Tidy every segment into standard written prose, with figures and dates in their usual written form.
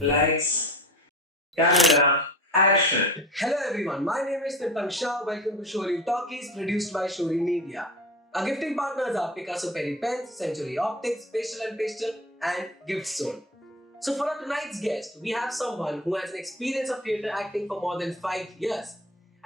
Lights, camera, action. Hello everyone, my name is Tirthank Shah. Welcome to Show Reel Talkies, produced by Show Reel Media. Our gifting partners are Picasso Perry Pens, Century Optics, Pastel and Pastel, and Gift Zone. So for our tonight's guest, we have someone who has an experience of theatre acting for more than 5 years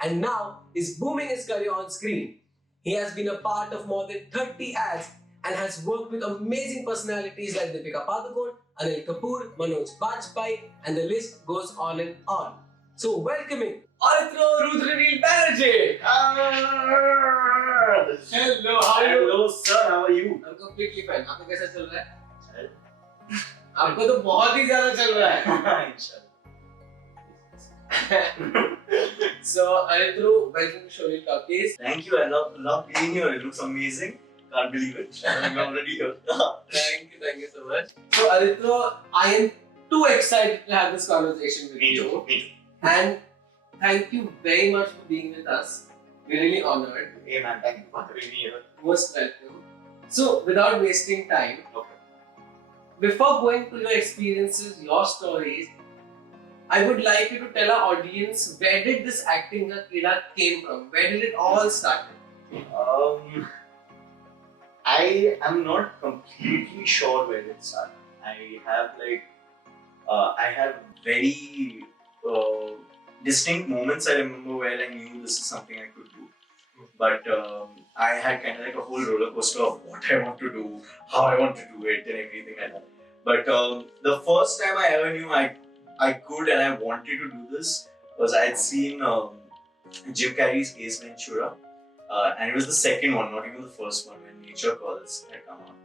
and now is booming his career on screen. He has been a part of more than 30 ads and has worked with amazing personalities like Deepika Padukone, Anil Kapoor, Manoj Bajpayee, and the list goes on and on. So welcoming Aritro Banerjee. Hello, how are you? Hello, sir. How are you? I'm completely fine. आपका कैसा चल रहा है? आपको तो बहुत ही ज़्यादा चल रहा है. So Aritro, welcome to Show Reel Talkies. Thank you. I love being here. It looks amazing. Can't believe it. I'm already here. Thank you so much. So Aritro, I am too excited to have this conversation with you. Me too. And thank you very much for being with us. We're really honored. Hey man, thank you for having me here. Most welcome. So, without wasting time, Okay. before going to your experiences, your stories, I would like you to tell our audience where did this acting kida came from? Where did it all start? I am not completely sure where it started. I have very distinct moments I remember where I knew this is something I could do. But I had kind of like a whole roller coaster of what I want to do, how I want to do it, and everything like that. But the first time I ever knew I could and I wanted to do this was I had seen Jim Carrey's Ace Ventura, and it was the second one, not even the first one, when Nature Calls had come out.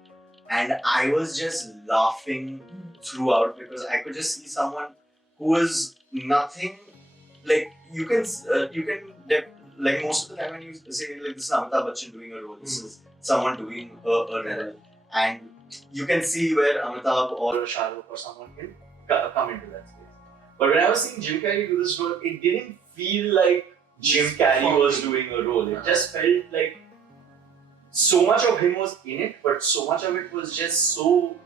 And I was just laughing throughout because I could just see someone who was nothing like like most of the time when you say like this is Amitabh Bachchan doing a role, this is someone doing a role, and you can see where Amitabh or Shah or someone can come into that space. But when I was seeing Jim Carrey do this role, it didn't feel like Jim Carrey was doing a role. It just felt like so much of him was in it, but so much of it was just so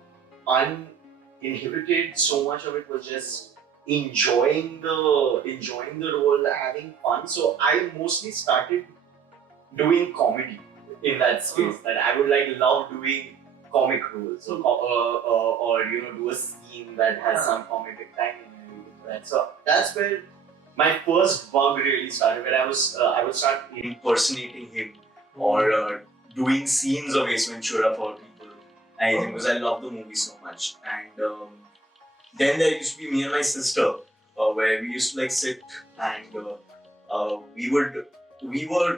uninhibited. So much of it was just enjoying the role, having fun. So I mostly started doing comedy in that space. That I would love doing comic roles, or do a scene that has some comedic timing and everything like that. So that's where my first bug really started. Where I would start impersonating him or doing scenes of Ace Ventura for people. I think because I love the movie so much. And then there used to be me and my sister, where we used to sit and we were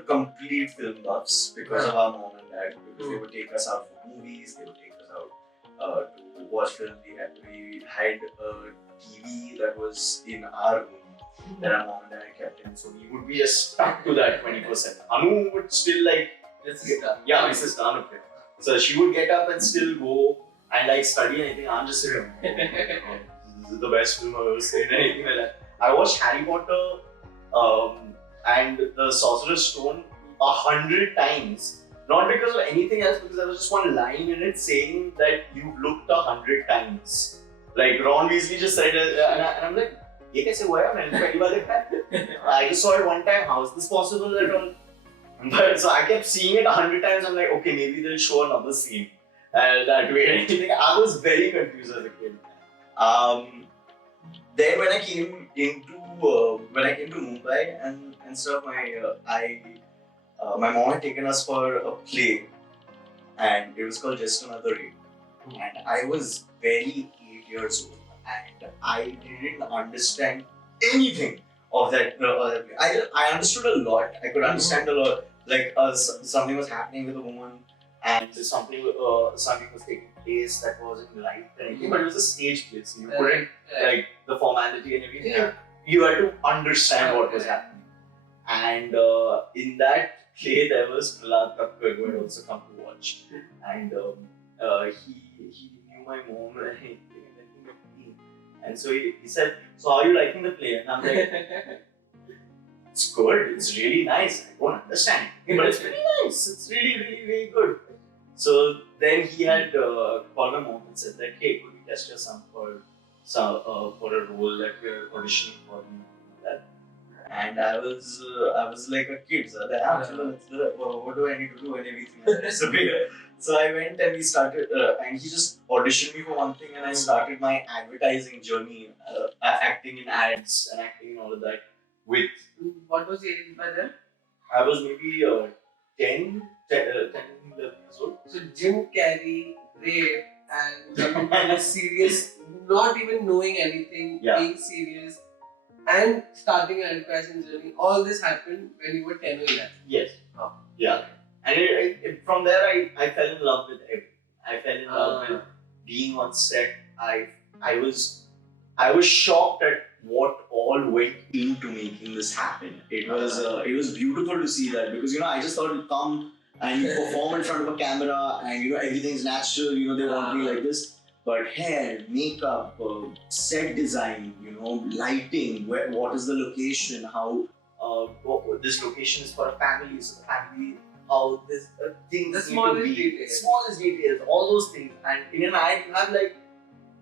complete film buffs because of our mom and dad. Because they would take us out for movies, they would take us out to watch films. We had a TV that was in our room that our mom and dad kept in. So we would be just stuck to that 24/7. Anu would still my sister Anu. So she would get up and still go and study anything. I'm just sitting this is the best film I've ever seen, anything like that. I watched Harry Potter and the Sorcerer's Stone 100 times. Not because of anything else, because there was just one line in it saying that you've looked 100 times. Like Ron Weasley just said it, and I'm like, ये कैसे हुआ है? मैंने पहली बार देखा है. I just saw it one time. How is this possible at all? But so I kept seeing it 100 times. I'm like, okay, maybe they'll show another scene. That way, anything. I was very confused as a kid. Then when I came to Mumbai and stuff, my mom had taken us for a play, and it was called Just Another Day. And I was barely 8 years old, and I didn't understand anything of that. I understood a lot. I could understand a lot. Like something was happening with a woman, and something was taking place that wasn't right and anything, but it was a stage play, so you couldn't the formality and everything. Yeah. You had to understand what was happening. And in that play, there was Prahlad Thakkar who had also come to watch, and he knew my mom and everything, and then he met me, and so he said, "So how are you liking the play?" And I'm like, "It's good. It's really nice. I don't understand it, but it's really nice. It's really, really, really good." So then he had called my mom and said that, "Hey, could we test your son for for a role that we're auditioning for. That. And I was like a kid, so what do I need to do and everything. So I went and we started, and he just auditioned me for one thing, and I started my advertising journey, acting in ads and acting in all of that. With What was the age by then? I was maybe 10, 11 years old. So Jim Carrey, rape, and becoming serious, not even knowing anything, being serious, and starting an advertising journey. All this happened when you were 10 or 11. Yes. Oh. Yeah. And from there, I fell in love with everything. I fell in love with being on set. I was shocked at what all went into making this happen. It was beautiful to see that, because I just thought you'd come and you perform in front of a camera and everything's natural. They want to be like this, but hair, makeup, set design, lighting, what is the location, how this location is for a family, so the family, how this things, the smallest details, all those things. And in an ad, you have like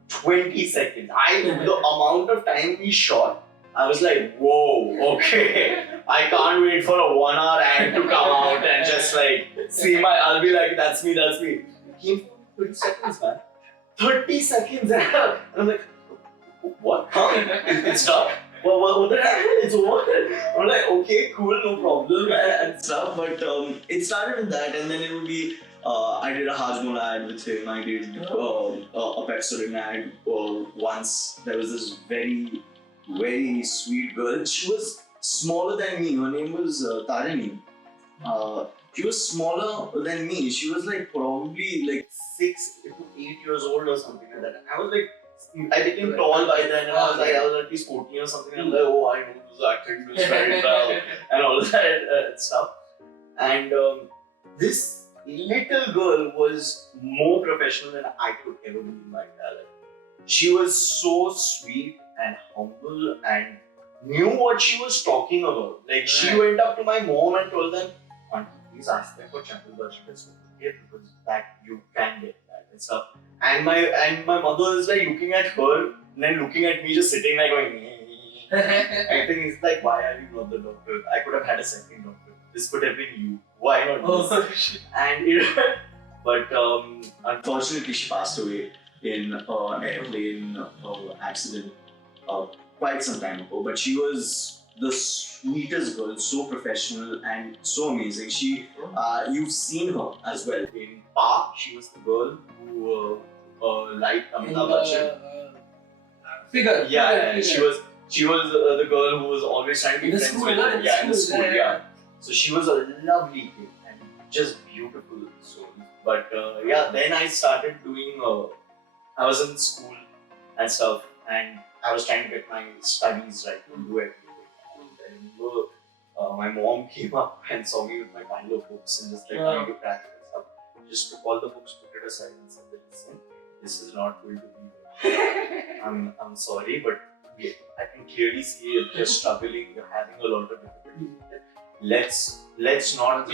20 seconds. The amount of time we shot, I was like, whoa, okay. I can't wait for a 1 hour ad to come out and just like see I'll be like, that's me. It came for 30 seconds, man. 30 seconds. And I'm like, what? It's done. What the hell? It's over. I'm like, okay, cool, no problem and stuff. But it started with that, and then it would be, I did a Hajmol ad with him. I did a Pepsodent ad once. There was this very, very sweet girl. She was smaller than me. Her name was Tarini. She was smaller than me. She was like probably like 6 to 8 years old or something like that. And I was like, I became tall by then, and I was at least 14 or something. And I'm like, oh, I know this acting this very well, and all that stuff. And this little girl was more professional than I could ever be in my entire life. She was so sweet and humble and knew what she was talking about. Like, she went up to my mom and told them, "Auntie, please ask them for Chandra's certificate, because that you can get that and stuff." And my mother is like looking at her and then looking at me, just sitting like going. I think it's like, why are you not the doctor? I could have had a second doctor. This could have been you. Why not this? And but unfortunately, she passed away in an airplane accident quite some time ago. But she was the sweetest girl, so professional and so amazing. You've seen her as well in Park. She was the girl who liked Amitabh Bachchan. Figure. Yeah, she was the girl who was always trying to be friends with her. In the school. Yeah. So she was a lovely kid and just beautiful soul. But then I started doing. I was in school and stuff, and I was trying to get my studies right to do everything. And I remember my mom came up and saw me with my pile of books and just like trying to crack and stuff. Just took all the books, put it aside, and said, "Listen, this is not going to be. I'm sorry, but I can clearly see you're struggling. You're having a lot of difficulty. Let's not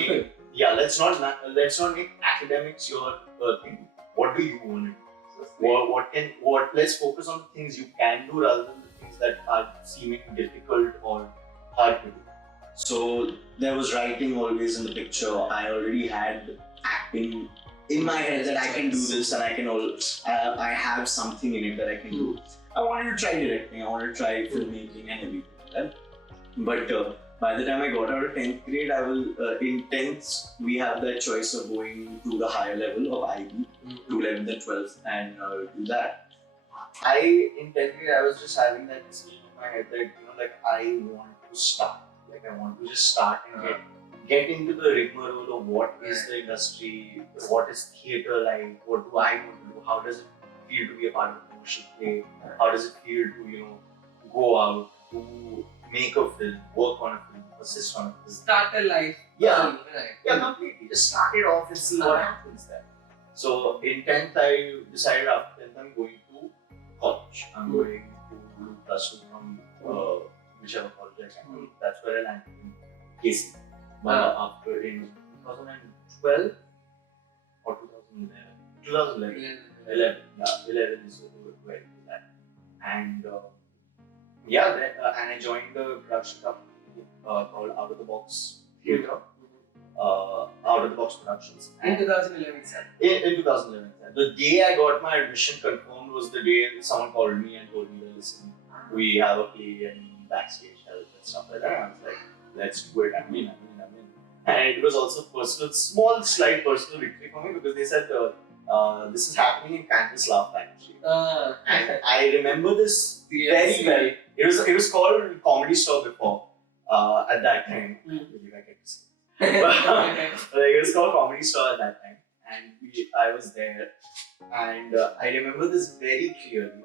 make academics your thing. What do you want to do? Let's focus on the things you can do rather than the things that are seeming difficult or hard to do." So there was writing always in the picture. I already had acting in my head that I can do this, and I have something in it that I can do. I wanted to try directing, I wanted to try filmmaking and everything like that. But by the time I got out of 10th grade, in 10th, we have that choice of going to the higher level of IB, to 11th and 12th, and do that. In 10th grade, I was just having that decision in my head that, I want to start. I want to just start and get into the rigmarole of what is the industry, what is theatre like, what do I want to do, how does it feel to be a part of a commercial play, how does it feel to, go out, to make a film, work on a film, assist on a film. Start a life. Yeah, completely. Just start it off and see what happens there. So in 10th, I decided after 10th, I'm going to college. I'm going to do plus 2 from whichever college I can. That's where I landed in KC. But after in 2012 or 2011? 2011. 11 is where I did that. and and I joined the production company called Out of the Box Theatre. Out of the Box Productions. In 2011 itself. In 2011. The day I got my admission confirmed was the day someone called me and told me, listen, we have a play and backstage help and stuff like that. And I was like, let's do it. I'm in. And it was also slight personal victory for me because they said this is happening in Campus Laugh Factory. And I remember this very well. It was called Comedy Store before at that time. I believe I get to say. It was called Comedy Store at that time, and I was there, and I remember this very clearly,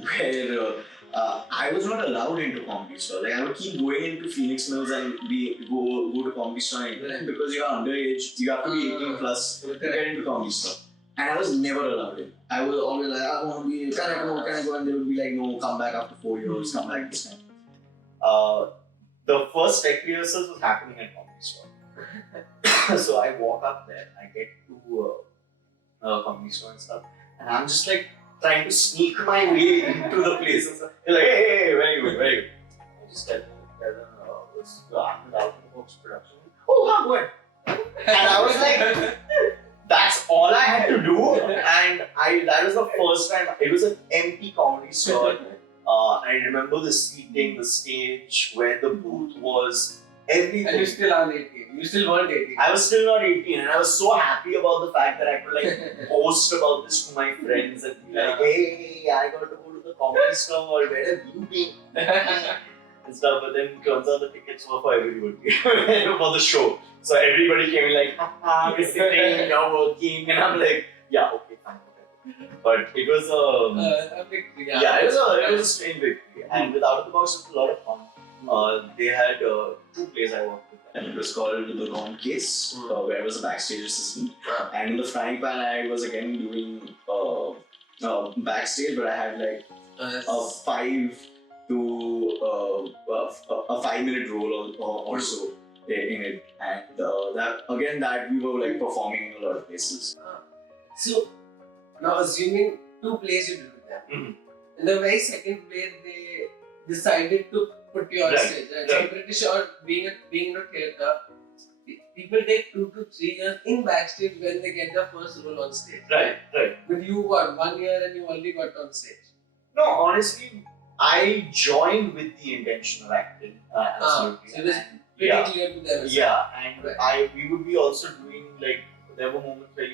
where I was not allowed into Comedy Store. Like I would keep going into Phoenix Mills and go to Comedy Store, and because you're underage, you have to be 18 plus to get into Comedy Store. And I was never allowed in. I was always like, I want to be, can I go? And they would be like, no, come back after 4 years, come back this time. The first tech rehearsals was happening at Comedy Store. So I walk up there, I get to Comedy Store and stuff, and I'm just like trying to sneak my way into the place. And stuff. They're like, hey, very good. I just tell them this Out of the Box production. Oh, how good. And I was like, that's all I had to do. And that was the first time. It was an empty Comedy Store. I remember the seating, the stage, where the booth was, everything. And you still aren't 18. You still weren't 18. I was still not 18, and I was so happy about the fact that I could like post about this to my friends and be like, hey, I got to go to the Comedy Store, where have you been? And stuff. But then it turns out the tickets were for everybody for the show. So everybody came in like, haha, we're sitting, you're working, and I'm like, yeah, okay, fine. But it was a victory. It was a strange victory. And with Out of the Box, it was a lot of fun. They had 2 plays I worked with them. It was called The Gone Case, where I was a backstage assistant. And in the frying pan, I was again doing backstage, but I had like a 5 to a 5-minute role or so in it. And that we were like performing in a lot of places. So, now assuming 2 plays you did with them, in the very second play they decided to put you on stage. Right? So I'm pretty sure being in a theatre, people take 2 to 3 years in backstage when they get their first role on stage. Right. But you got 1 year and you already got on stage. No, honestly, I joined with the intention of acting. Absolutely. So it was pretty clear to them. Yeah, and we would be also doing like, there were moments where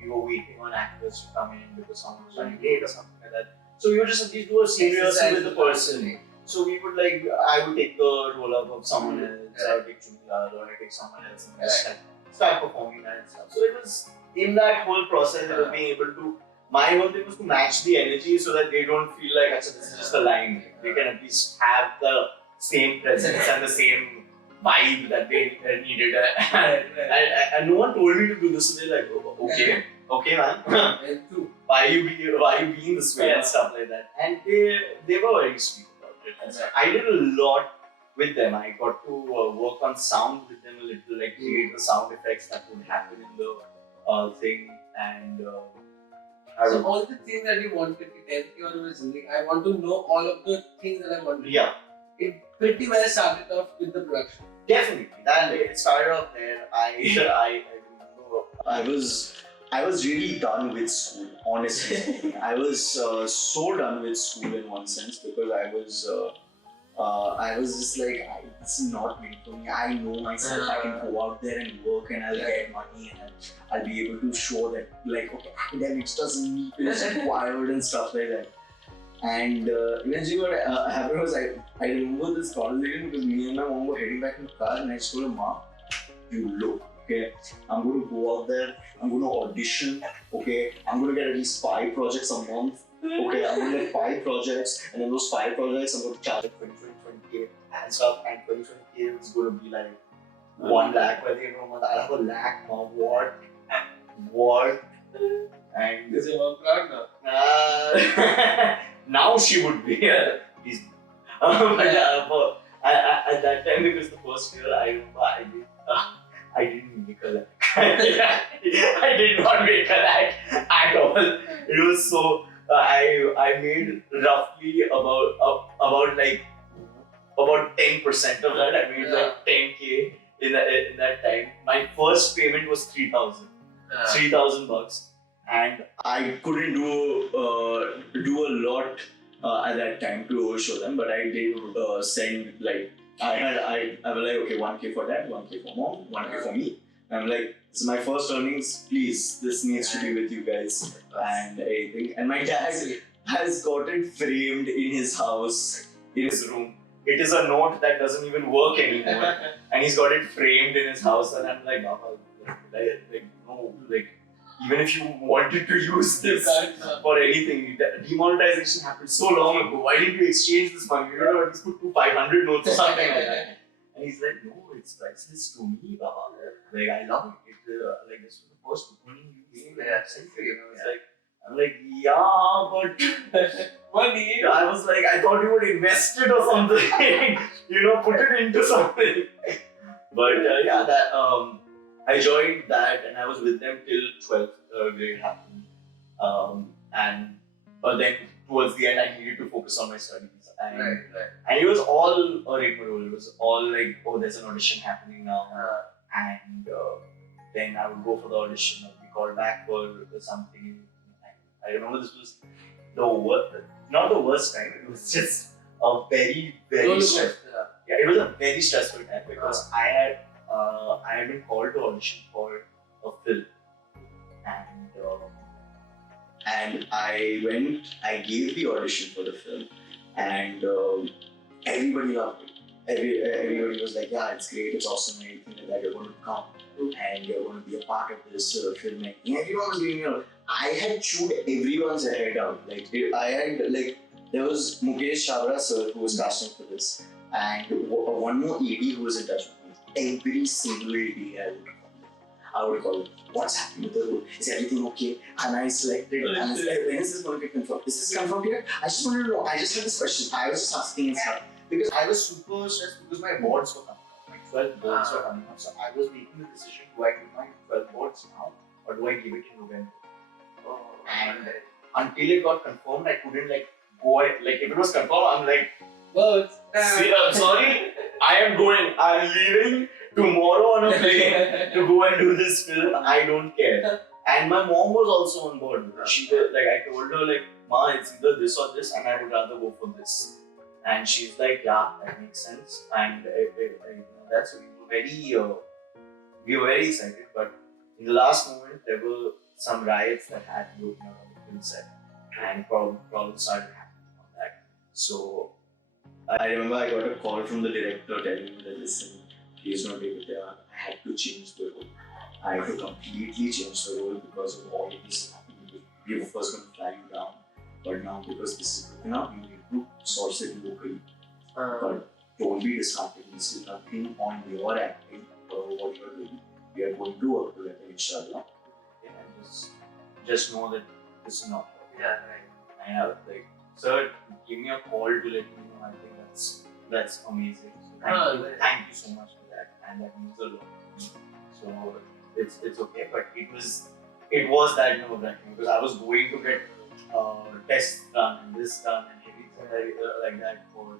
we were waiting on actors to come in because someone was running late or something like that. So we would just at least do a scene rehearsal with the person. So we would like, I would take the roll up of someone else, I would take Jumla, or I take someone else and just start performing that and stuff. So it was in that whole process of being able to, my whole thing was to match the energy so that they don't feel like, this is just a line. They can at least have the same presence and the same vibe that they needed. And no one told me to do this, so they're like, okay man. why are you being this way and stuff like that. And they were very sweet about it. And so I did a lot with them. I got to work on sound with them a little, like create the sound effects that would happen in the thing. And so all the things that you wanted, I want to know all of the things that I wanted. Yeah. It pretty well started off with the production. Definitely. It started off there. I remember I was really done with school, honestly. I was so done with school in one sense because I was just like, this is not meant for me. I know myself. I can go out there and work and I'll get money and I'll be able to show that like, okay, academics doesn't need to be required and stuff like that. And eventually what happened was I remember this conversation because me and my mom were heading back in the car and I told her, Ma, you look, okay, I'm going to go out there, I'm going to audition, okay, I'm going to get at least 5 projects a month, okay, I'm going to get 5 projects and then those 5 projects I'm going to charge 20K and stuff, and 20K is going to be like 1 lakh by the end of the month. I'll have a lakh, Ma, what? And is your mom proud now? Now she would be. But at that time, because the first year I remember I didn't make a lakh. I did not make a lakh at all. It was so I made roughly about 10% of that. I made like 10K in that time. My first payment was 3,000 bucks, and I couldn't do a lot at that time to show them, but I did send like I was like, okay, 1K for that, 1K for mom, 1K for me. I'm like, this is my first earnings, please, this needs to be with you guys and everything. And my dad has got it framed in his house, in his room. It is a note that doesn't even work anymore, and he's got it framed in his house. And I'm like, Baba, no, even if you wanted to use this for anything, demonetization happened so long ago. Why didn't you exchange this money? You know, at least put 500 notes or something like that. And he's like, no, it's priceless to me, Baba. Like, I love it. Like, this was the first money you gave me. It's like, I'm like, yeah, but money. I was like, I thought you would invest it or something. Put it into something. But yeah, that I joined that, and I was with them till 12th grade happened. But then towards the end, I needed to focus on my studies. And it was all a rigmarole. It was all like, oh, there's an audition happening now. And then I would go for the audition, I'd be called back for something. I remember this was not the worst time, it was just a very, very stressful. Yeah, it was a very stressful time because I had been called to audition for a film. And I gave the audition for the film, and everybody loved it. Everybody was like, yeah, it's great, it's awesome, and everything like that, you're going to come and you're going to be a part of this filmmaking. Everyone was doing it. I had chewed everyone's head out. There was Mukesh Chavra sir who was casting for this, and one more AD who was in touch with me. Every single day I would call him, what's happening with the role? Is everything okay? Am I selected? When is this going to get confirmed? Is this confirmed yet? I just wanted to know. I just had this question. I was just asking and stuff. Because I was super stressed because my boards were coming up. My 12 boards were coming up. So I was making the decision, do I give my 12 boards now or do I give it in November? And until it got confirmed, I couldn't go ahead. If it was confirmed, I'm like, see, I'm sorry, I am going. I'm leaving tomorrow on a plane to go and do this film. I don't care. And my mom was also on board. She was I told her Ma, it's either this or this, and I would rather go for this. And she's like, yeah, that makes sense. And that's we were very excited. But in the last moment, there were some riots that had broken out on the film set, and problems started happening on that. So I remember I got a call from the director telling me that, listen, please not take it there. I had to change the role. I had to completely change the role because of all of this happening. We were first going to fly you down, but now because this is broken up, you need to source it locally. But don't be disheartened. This is nothing on your acting or what you're doing. We are going to work together, inshallah. And just know that this is not. Yeah, right. And I was like, sir, give me a call to let me know. I think that's amazing. So thank you so much for that, and that means a lot. So it's okay, but it was that nerve-wracking because I was going to get tests done and this done and everything like that for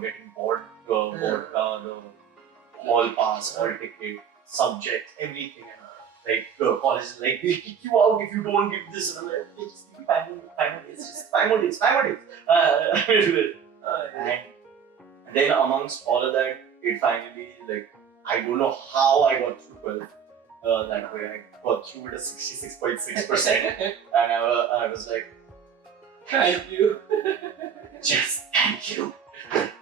getting board the hall pass, hall ticket, subjects, everything. And colleges we'll kick you out if you don't give this. And I'm like, just give me 5 more days, just 5 more days. And then amongst all of that, it finally I don't know how I got through 12 that way. I got through with a 66.6%, and I was like, thank you, just thank you.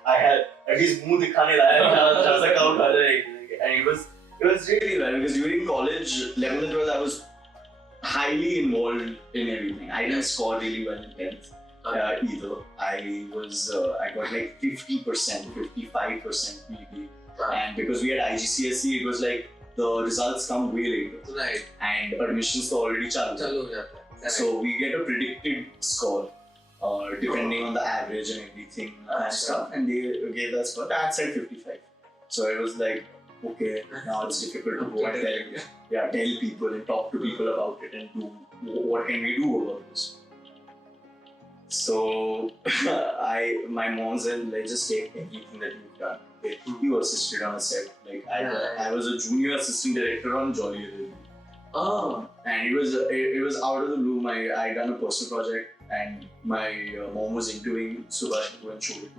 I had at least muh dikhane laya, and it was really well because during college, 11th and 12th, I was highly involved in everything. I didn't score really well in 10th. Either. I got 50%, 55% maybe. And because we had IGCSE, it was the results come way later. Right. And admissions are already chalu. So we get a predicted score depending on the average and everything and stuff. And they gave that score. That said 55. So it was okay, now it's difficult to go and tell people and talk to people about it and do what can we do about this. So my mom said, let's just take everything that you've done. Okay? You assisted on a set. Like I was a junior assistant director on Jolly Review. Oh. And it was out of the blue. I done a personal project, and my mom was interviewing Subhash to go and shoot it.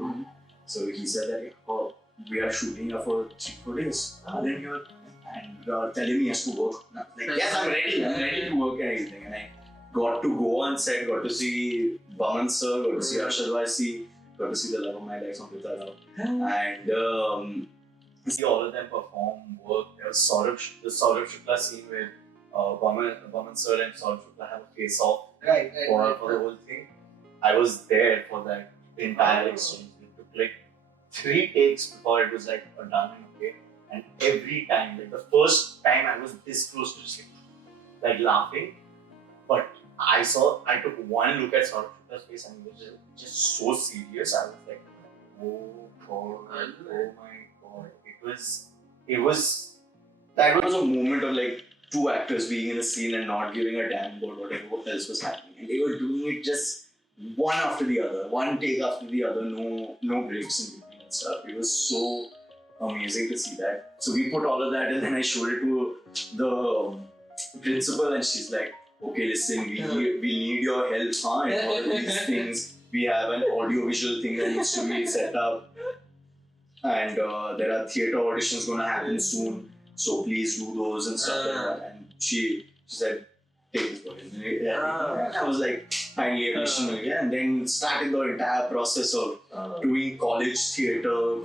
So he said that, oh, we are shooting here for 3-4 days. Then you're telling me he has to work. And I was like, yes, I'm ready to work and everything. And I got to go on set, got to see Baman sir, got to see Arshad Vaisi, got to see the love of my life, Samrita Rao. And see all of them perform, work. There was the Saurabh Shukla scene where Baman sir and Saurabh Shukla have a face off for the whole thing. I was there for that entire exchange. It took like 3 takes before it was like done and okay. And every time, like the first time I was this close to just like laughing, but I took one look at Saurabh Shukla's face and he was just so serious. I was like, oh god, oh my god. That was a moment of like 2 actors being in a scene and not giving a damn about whatever else was happening. And they were doing it just one after the other, one take after the other, no breaks in between and stuff. It was so amazing to see that. So we put all of that and then I showed it to the principal and she's like, okay, listen, we need your help, and all of these things. We have an audio-visual thing that needs to be set up. And there are theatre auditions going to happen soon. So please do those and stuff like that. And she said, take this boy. I was like, finally admission again. And then started the entire process of doing college theatre,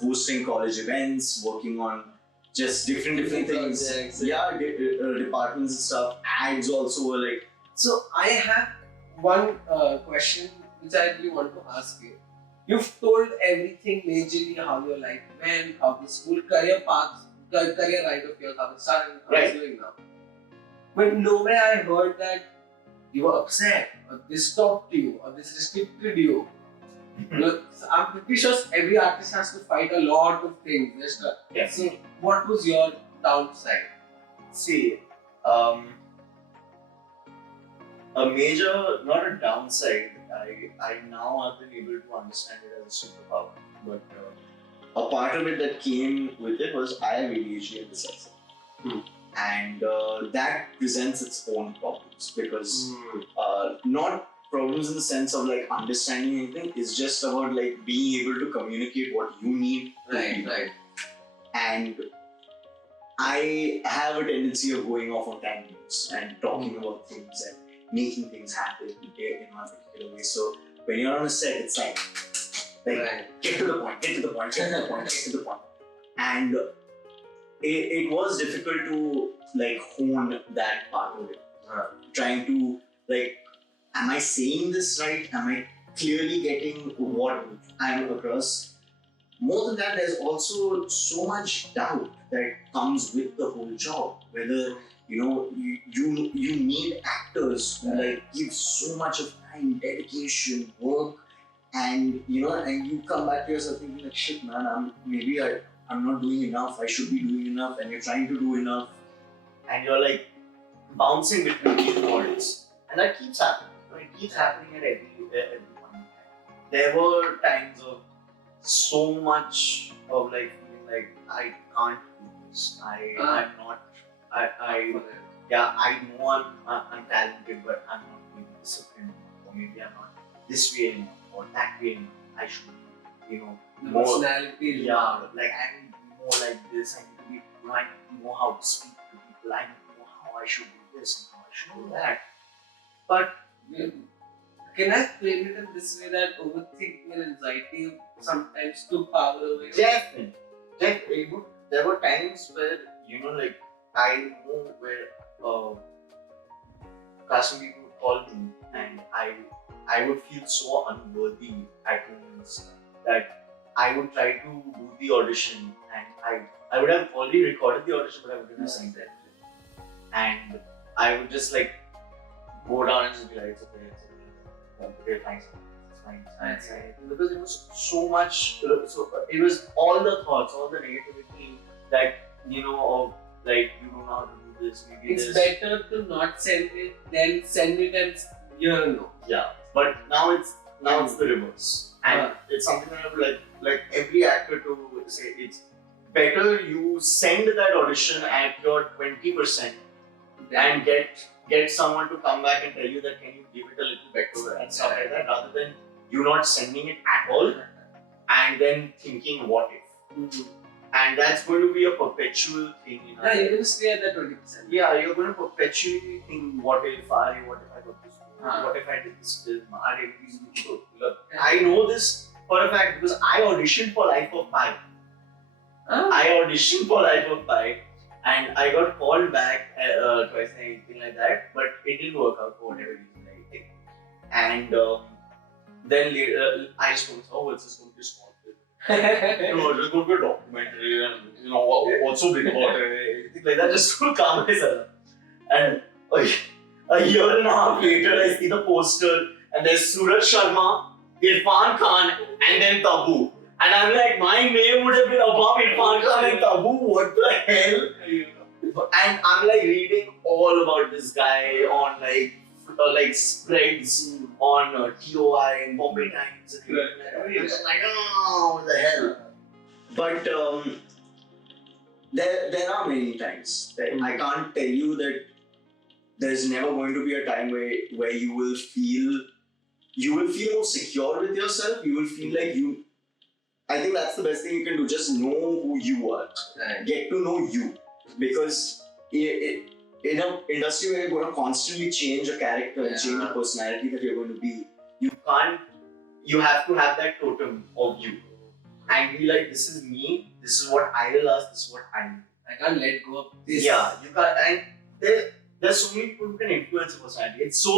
hosting college events, working on just different things. Projects, departments and stuff. Ads also were like. So I have one question which I really want to ask you. You've told everything majorly how your life went, how the school career right of yours, how it started, and how it's doing now. But nowhere I heard that you were upset, or this stopped you, or this restricted you. I'm pretty sure every artist has to fight a lot of things. So, what was your downside? See, a major, not a downside. I now have been able to understand it as a superpower. But a part of it that came with it was I have ADHD and dyslexia. And that presents its own problems because not problems in the sense of like understanding anything, it's just about like being able to communicate what you need to people. And I have a tendency of going off on tangents and talking about things and making things happen in one particular way. So when you're on a set, it's like get to the point. And it was difficult to like hone that part of it. Trying to like, am I saying this right? Am I clearly getting what I'm across? More than that, there's also so much doubt that comes with the whole job. Whether you need actors who like give so much of time, dedication, work, and you come back to yourself thinking like, shit, man, I'm not doing enough. I should be doing enough, and you're trying to do enough, and you're like bouncing between these worlds, and that keeps happening. It keeps happening at every point. There were times of so much of like feeling like I can't do this. I know I'm talented, but I'm not being disciplined, or maybe I'm not this way anymore, or that way anymore. I should be, more personality. Yeah, like I need to be more like this. I need to know how to speak to people. I need to know how I should do this and how I should do that. But can I frame it in this way that overthinking and anxiety sometimes took power away? Definitely. There were times where, like, I know where casting people would call me and I would feel so unworthy at moments that I would try to do the audition and I would have already recorded the audition, but I wouldn't have signed it. And I would just like go down and just be like, it's okay, thanks. It's fine. Because it was so much, it was all the thoughts, all the negativity that, of like, you don't know how to do this, maybe it's this. better to not send it than send it and You don't know. Yeah, but now it's the reverse, and it's something that I would like every actor to say. It's better you send that audition at your 20% and get someone to come back and tell you that can you give it a little better and stuff like that, rather than you not sending it at all and then thinking what if. And that's going to be a perpetual thing. Yeah, you're going to stay at that 20%. Yeah, you're going to perpetually think, what if I got this? What if I did this film? I know this for a fact because I auditioned for Life of Pi. I auditioned for Life of Pi and I got called back twice and anything like that, but it didn't work out for whatever reason, I think. And then later, I just told myself, oh, it's just going to be a small film. Just going to be a documentary and what's so big about it, anything like that, just to calm myself. And a year and a half later, I see the poster and there's Suraj Sharma, Irfan Khan, and then Tabu. And I'm like, my name would have been above Irfan Khan and Tabu, what the hell? And I'm like reading all about this guy on like spreads on TOI and Bombay Times. And I'm just like, oh, what the hell? But there are many times that I can't tell you that there's never going to be a time where you will feel more secure with yourself. You will feel like you. I think that's the best thing you can do. Just know who you are. Right. Get to know you, because in an industry where you're going to constantly change a character and change a personality that you're going to be, you can't. You have to have that totem of you and be like, this is me. This is what I will ask. This is what I do. I can't let go of this. Yeah, you can't. And there's so many people who can influence a personality. It's so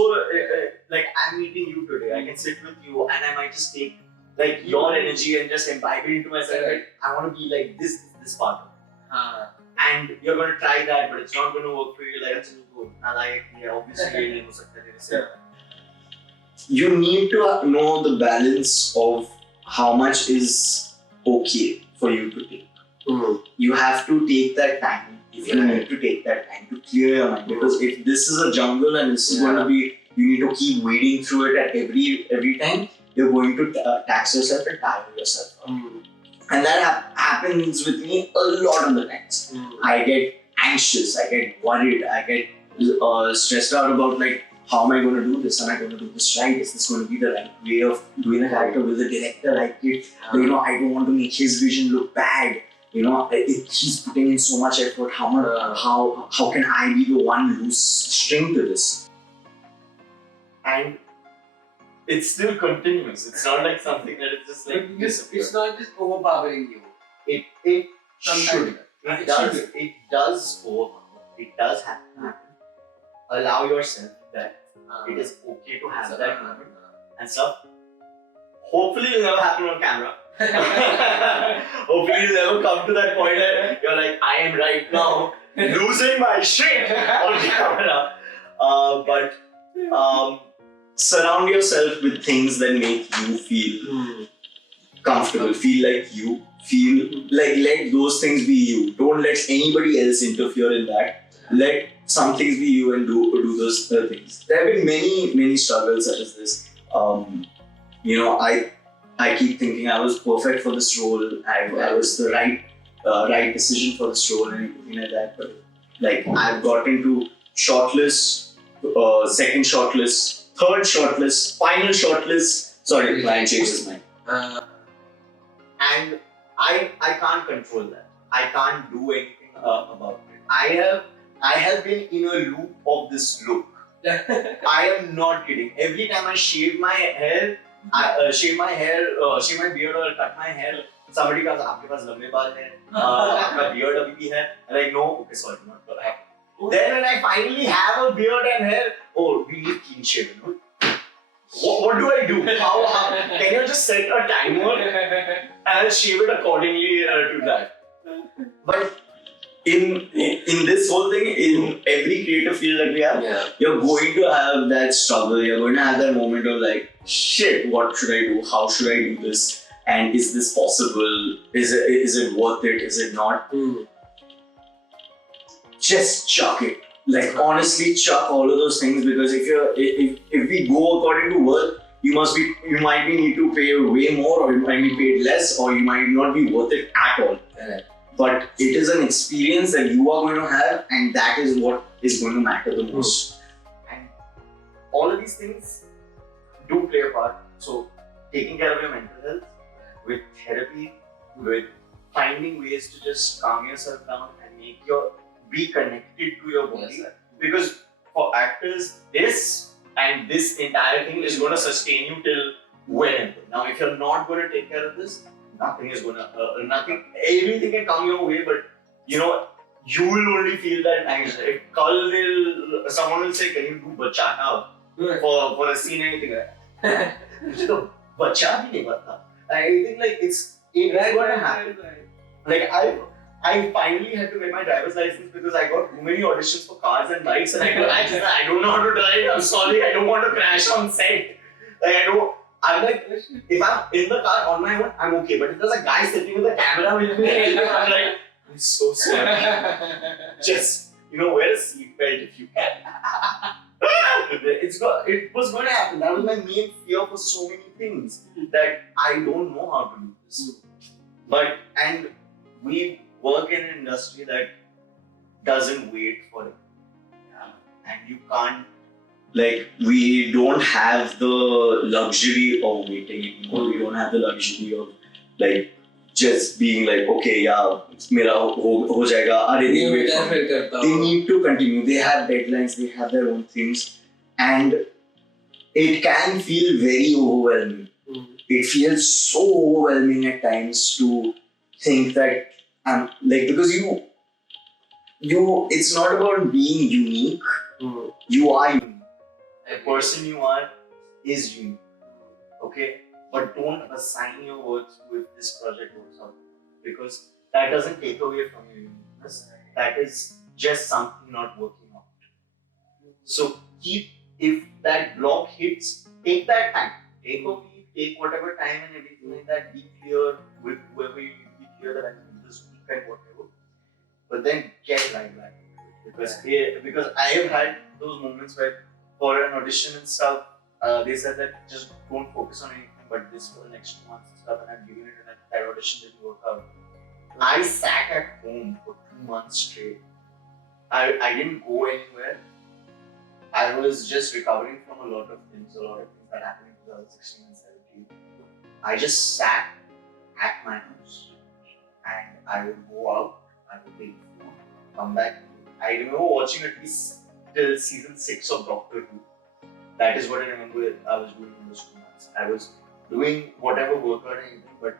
like I'm meeting you today. I can sit with you and I might just take like your energy and just imbibe it into myself. Like, I want to be like this part of it. And you're going to try that, but it's not going to work for you. Like, obviously, you need to know the balance of how much is okay for you to take. You have to take that time. If you need to take that time to clear your mind, because if this is a jungle and this is going to be, you need to keep wading through it at every time, you're going to tax yourself and tire yourself. And that happens with me a lot of the times. I get anxious, I get worried, I get stressed out about like, how am I going to do this? Am I going to do this right? Is this going to be the right way of doing a character? Will the director like it? I don't want to make his vision look bad. He's putting in so much effort. How can I be the one loose string to this? And it's still continuous. It's not like something that is just like it's not just overpowering you. It should. It does overpower. It does happen. Allow yourself that it is okay to have that moment and stuff. Hopefully, it will never happen on camera. Hopefully, you'll never come to that point where you're like, I am right now losing my shit on camera. But surround yourself with things that make you feel comfortable, feel like you, let those things be you. Don't let anybody else interfere in that. Let some things be you and do those other things. There have been many struggles such as this. I keep thinking I was perfect for this role. I was the right decision for this role and everything like that. But like I've gotten to shortlist, second shortlist, third shortlist, final shortlist. Sorry, client changed his mind. And I can't control that. I can't do anything about it. I have been in a loop of this look. I am not kidding. Every time I shave my hair, shave my beard or cut my hair, somebody goes, "Aapke paas lambe baal hai, aapka beard abhi bhi hai." I'm like, no, okay, sorry, not happen. Then when I finally have a beard and hair, oh, we need clean shaven. What do I do? How can you just set a timer and I'll shave it accordingly to that? But in this whole thing, in every creative field that we have, you're going to have that struggle. You're going to have that moment of like, shit, what should I do? How should I do this? And is this possible? Is it worth it? Is it not? Just chuck it. Like honestly, chuck all of those things, because if we go according to worth, you might be need to pay way more, or you might be paid less, or you might not be worth it at all. Correct. But it is an experience that you are going to have, and that is what is going to matter the most. And all of these things do play a part. So taking care of your mental health with therapy, with finding ways to just calm yourself down and be connected to your body. Yes, because for actors, this entire thing is going to sustain you till whenever. Now, if you're not going to take care of this, nothing is going to, everything can come your way, but you will only feel that anxiety. If someone will say, can you do bacha now for a scene, anything like that. Mujhe to bacha bhi nahi pata. I think like it's going to happen. Like I finally had to get my driver's license because I got too many auditions for cars and bikes, and I don't know how to drive. I'm sorry, I don't want to crash on set. I'm like, if I'm in the car on my own, I'm okay. But if there's a guy sitting with a camera with me, I'm like, I'm so sorry. Just, wear a seatbelt if you can. It was going to happen. That was my main fear for so many things, that I don't know how to do this. And we work in an industry that doesn't wait for it. And you can't, we don't have the luxury of waiting anymore. We don't have the luxury of just being like, okay, yeah, mera ho jayega. They wait for me. They need to continue. They have deadlines. They have their own things, and it can feel very overwhelming. It feels so overwhelming at times to think that because you it's not about being unique. You are unique. The person you are is unique. Okay? But don't assign your worth to if this project works out, because that doesn't take away from your uniqueness. That is just something not working out. So if that block hits, take that time. Take a week, take whatever time and everything like that. Be clear with whoever you need to be clear that I can do this week and whatever. But then get right back. Because I have had those moments where for an audition and stuff, they said that just don't focus on anything but this for the next 2 months and stuff, and I've given it, and that audition didn't work out. I sat at home for 2 months straight. I didn't go anywhere. I was just recovering from a lot of things that happened in 2016 and 17. I just sat at my house and I would go out, I would take food, come back. I remember watching at least till season 6 of Doctor Who. That is what I remember I was doing in those 2 months. I was doing whatever workout or anything, but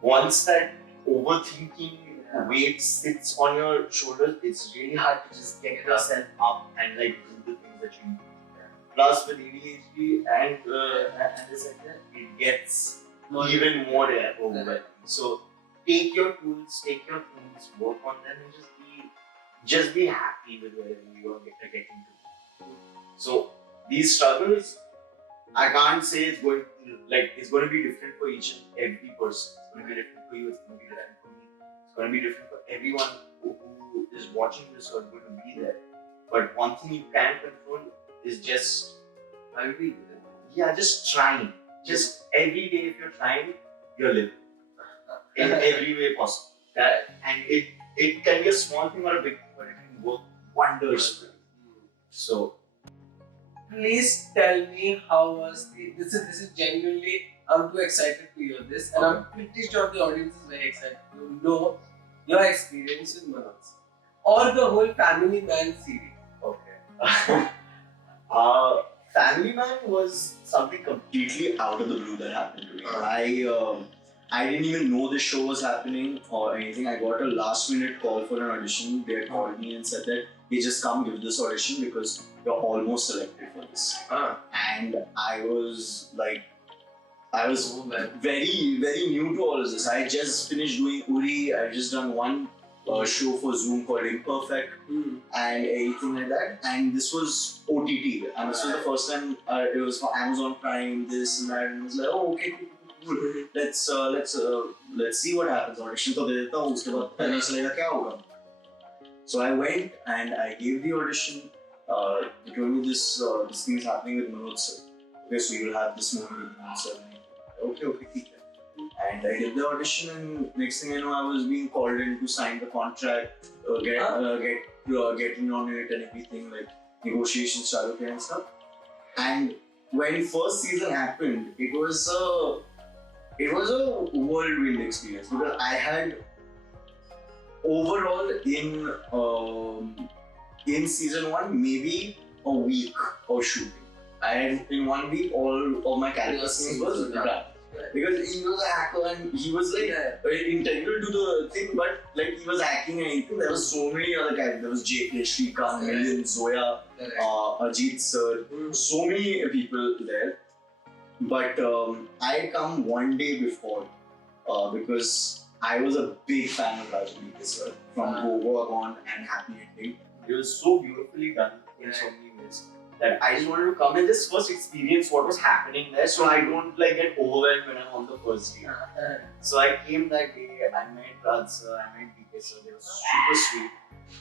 once that overthinking weight sits on your shoulders, it's really hard to just get yourself up and do the things that you need. Plus with ADHD and this it gets even more overwhelming. So take your tools, take your things, work on them, and just be happy with wherever you are getting to. So these struggles, I can't say it's going to be different for each and every person. It's going to be different for you. It's going to be different for me. It's going to be different for everyone who is watching this or going to be there. But one thing you can control is just trying. Just every day, if you're trying, you're living in every way possible. And it can be a small thing or a big thing, but it can work wonders for you. So please tell me how was this is genuinely, I'm too excited to hear this, and I'm pretty sure the audience is very excited to know your experience with Manoj or the whole Family Man series. Okay. Family Man was something completely out of the blue that happened to me. I didn't even know this show was happening or anything. I got a last minute call for an audition. They had called me and said that, hey, just come give this audition because you're almost selected for this. And I was very, very new to all of this. I just finished doing Uri. I just done one show for Zoom called Imperfect and anything like that. And this was OTT. And this was the first time it was for Amazon Prime, this and that. And I was like, oh, okay, cool. Let's see what happens. Audition तो दे देता हूँ, उसके बाद पता नहीं चलेगा क्या होगा. So I went and I gave the audition. They told me this thing is happening with Manoj sir. Okay, so you'll have this movie with Manoj sir. Okay, ठीक है. And I did the audition, and next thing I know, I was being called in to sign the contract, getting on it and everything, like negotiations started and stuff. And when first season happened, it was a whirlwind experience because I had overall in season 1 maybe a week of shooting. And in 1 week all of my character scenes was done. Because he was a hacker and he was like integral to the thing, but like he was hacking and anything. There was so many other characters. There was Jake, Yashika, Million, Zoya, Ajit sir, so many people there. But I come 1 day before because I was a big fan of Rajneesh sir from Go Gone and Happy Ending. It was so beautifully done in so many ways that I just wanted to come and just first experience what was happening there, so I don't like get overwhelmed when I'm on the first day. So I came that day, I met Raj sir, I met DK sir, they were super sweet.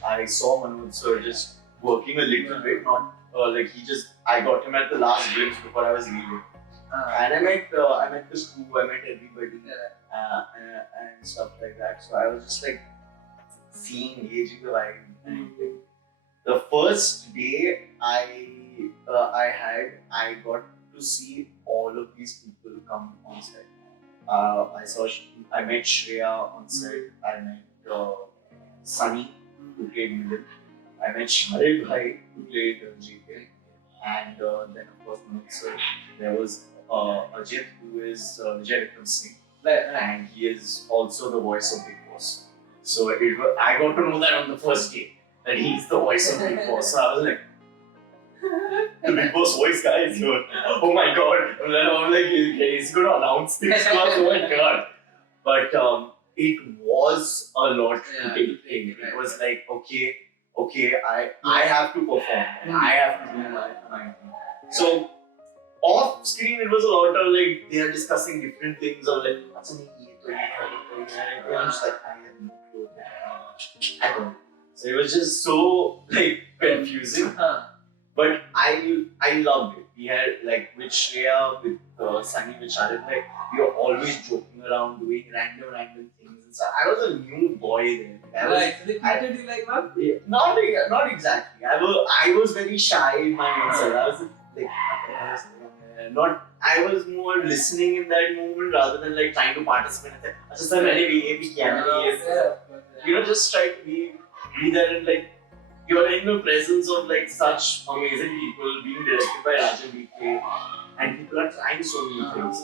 I saw Manoj sir just working a little bit, not I got him at the last glimpse before I was leaving. And I met the crew, I met everybody and stuff like that. So I was just like gauging the vibe and everything. The first day I got to see all of these people come on set. I met Shreya on set. I met Sunny, who played Milan. I met Sharif Bhai, who played JK. And then of course there was Ajit, who is Vijay Singh, and he is also the voice of Big Boss. So I got to know that on the first day, that he's the voice of Big Boss. So I was like, the Big Boss voice guy is here. Oh my god. And then I'm like, he's going to announce things to us. Oh my god. But it was a lot to take in. It was like, okay, I have to perform. I have to do my thing. So off screen, it was a lot of like, they are discussing different things or like, I'm just like, I have no clue. I don't know. So it was just so like confusing. But I loved it. We had like with Shreya, with Sunny, with Sharif, like we were always joking around, doing random things and stuff. I was a new boy then. They treated you like what? Yeah, not exactly. I was very shy in my own self. I was like, I was more listening in that moment rather than like trying to participate. Just try to be there and like you're in the presence of like such amazing people being directed by Rajan BK and people are trying so many things.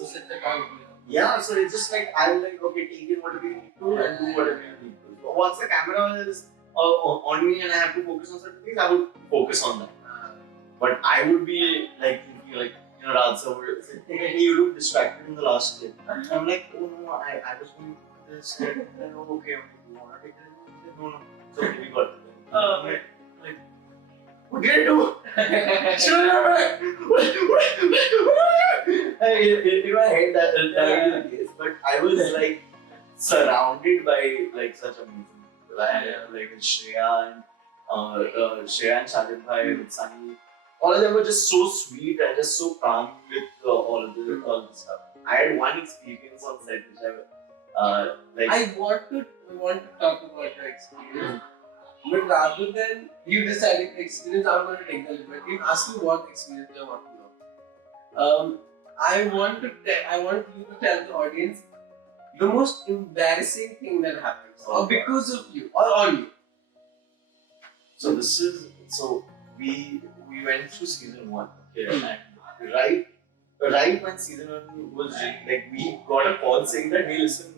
Yeah, so it's just like I'm like, okay, take in whatever you need to and do whatever you need to. So once the camera is on me and I have to focus on certain things, I would focus on that. But I would be like thinking like, Raj sir would say, hey, you look distracted in the last clip. I'm like, oh no, I was going to do this. Okay, do you want to take it? No, it's okay, we got it. What did I do? In my head, that was the case. But I was like surrounded by like such amazing people. Like with Shreya and Sharif Bhai, with Sunny. All of them were just so sweet and just so calm with all of this stuff. I had one experience on set which I want to talk about your experience. But rather than you deciding the experience, I'm going to take the liberty and ask you what experience you want to know. I want you to tell the audience the most embarrassing thing that happens, or because of you, or on you. So we went through season 1, okay, and right when season 1 was like we got a call saying that hey listen,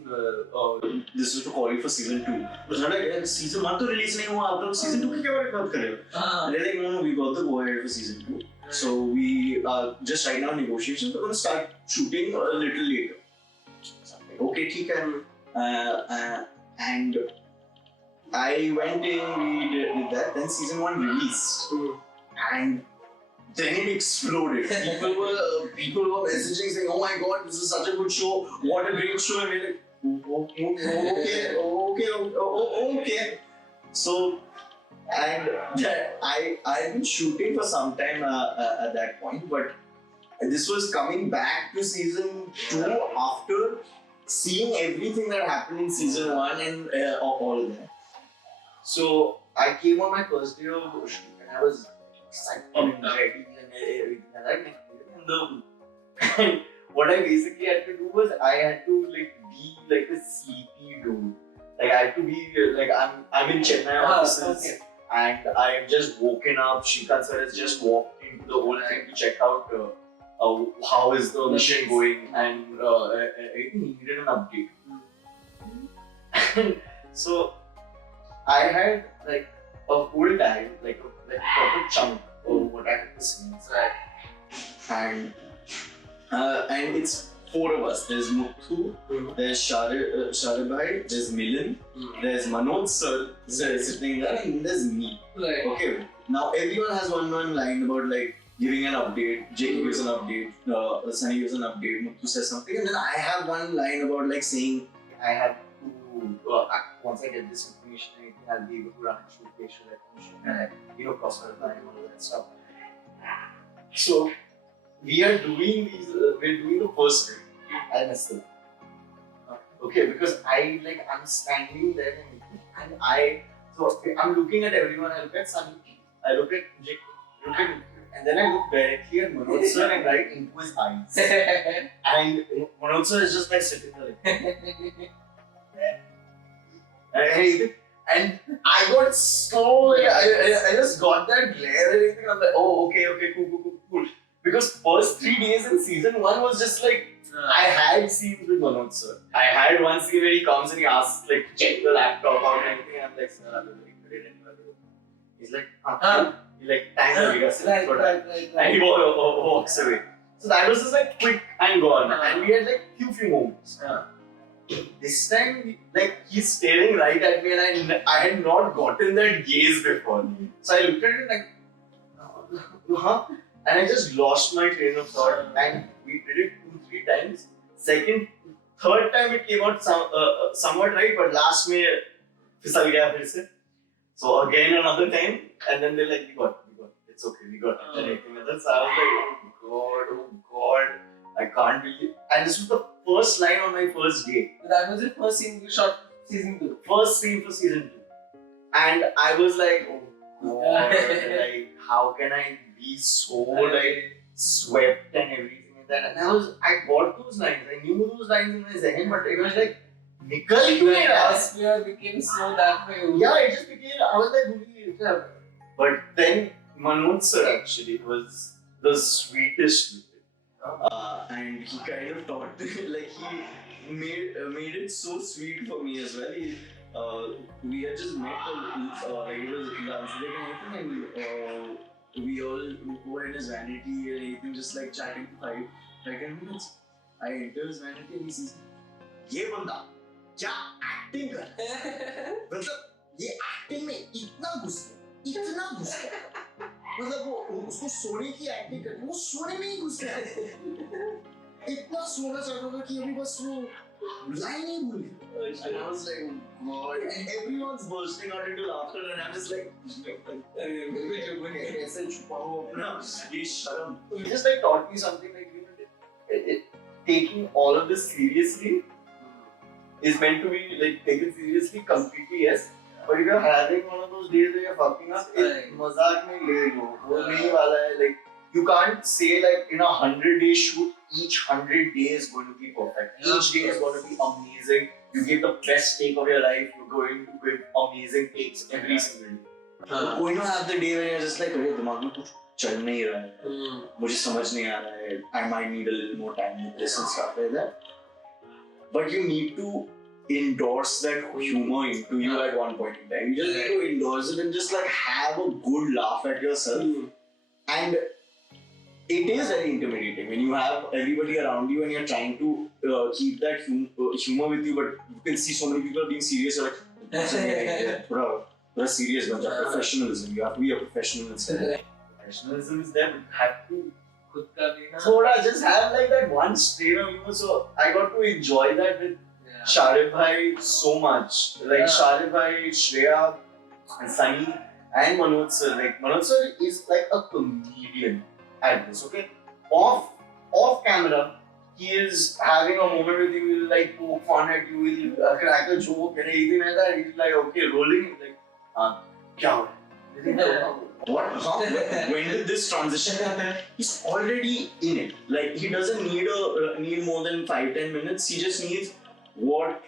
this is to call you for season 2. But like season 1 to release nahi hua, aap log season 2 ke baare mein baat kar rahe ho? And they're like, no, we got the go ahead for season 2. So we just right now negotiations. We're gonna start shooting a little later. Okay, theek hai. And I went in, we did that. Then season 1 released, and then it exploded. People were messaging saying, "Oh my god, this is such a good show! What a great show!" And we're like, okay. So And I've been shooting for some time at that point, but this was coming back to season 2 after seeing everything that happened in season 1 and all of that. So I came on my first day of shoot and I was excited and ready and everything like that. And what I basically had to do was I had to like be like a sleepy dude. Like I had to be like I'm in Chennai offices and I have just woken up. Shikha sir has just walked into the whole thing to check out how is the mission going and I think he needed an update. So I had like a whole time, like proper chunk of what I had to say. And it's 4 of us. There's Muthu, there's Sharibhai, there's Milan, there's Manoj sir sitting there, and there's me. Right. Okay. Now everyone has one line about like giving an update. JK gives an update. Sunny gives an update. Muthu says something, and then I have one line about like saying I have to once I get this information, I think I'll be able to run a shoot, facial recognition, and cross my line and all that stuff. So we are doing these. We're doing the first thing. I messed up. Okay, because I'm standing there and I'm looking at everyone. I look at Sunny. I look at Jake. And then I look directly at Manoj sir and right into his eyes. And Manoj sir is just like sitting there. And I got so I just got that glare and everything. I'm like, oh, okay, cool. Because first 3 days in season 1 was just like I had scenes with Manoj sir. I had one scene where he comes and he asks like check the laptop out and everything. And I'm like, sir, I will read it. He's like, He's like, thanks, right. And he walks away. So that was just like quick and gone. And we had like few moments. This time, like he's staring right at me and I had not gotten that gaze before. So I looked at it like, and I just lost my train of thought. And we did it 2-3 times. Third time it came out somewhat right, but last में फिसल गया फिर से. So again another time, and then they're like, we got it. It's okay, we got it. And everything like that. So I was like, oh God, I can't believe. And this was the first line on my first day. That was the first scene you shot season 2. First scene for season 2. And I was like, oh God, like how can I be so like swept and everything like that. And I got those lines. I knew those lines in my second, but it was like, निकल क्यों नहीं रहा? Atmosphere became so that way. Yeah, it just became. I was like, but then Manoj sir actually was the sweetest with it. And he kind of taught like he made it so sweet for me as well. We had just met like it was lunch break and everything, and we all were in his vanity and everything, just like chatting for 5-10 minutes. I enter his vanity and he says, "ये बंदा क्या acting कर रहा है? मतलब ये acting में इतना घुस गया, मतलब वो उसको सोने की एक्टिंग करनी, वो सोने में ही घुस गया, इतना सोना चढ़ रहा था कि अभी बस वो लाइन ही भूल गया." And I was like, God, and everyone's bursting out into laughter, and I'm just like, ऐसे छुपा हुआ अपना ये शर्म. He just like taught me something like taking all of this seriously is meant to be like taken seriously completely, yes. But if you're having one of those days where you're fucking up, it's मजाक में ले लो. वो नहीं वाला है. Like you can't say like in a 100-day shoot, each 100 days is going to be perfect. Each day is going to be amazing. You give the best take of your life. You're going to give amazing takes every single day. You're going to have the day where you're just like, अरे दिमाग में कुछ चल नहीं रहा है, मुझे समझ नहीं आ रहा है. I might need a little more time with this and stuff like that. But you need to endorse that humor into you at one point in time. You just need to endorse it and just like have a good laugh at yourself. And it is very intimidating when you have everybody around you and you're trying to keep that humor with you, but you can see so many people are being serious. You're like, you're serious, bunch of professionalism. You have to be a professional instead. Professionalism is there, but you have to just have like that one strain of humor. So I got to enjoy that with Sharif bhai so much. Like Sharif bhai, Shreya, and Sunny, and Manoj sir is like a comedian at this, okay? Off camera, he is having a moment with you, he will like poke fun at you, he will crack a joke, and anything like that. He's like, okay, rolling, like, kya ho raha hai? What? How? When did this transition happen? He's already in it. Like he doesn't need more than 5-10 minutes. He just needs what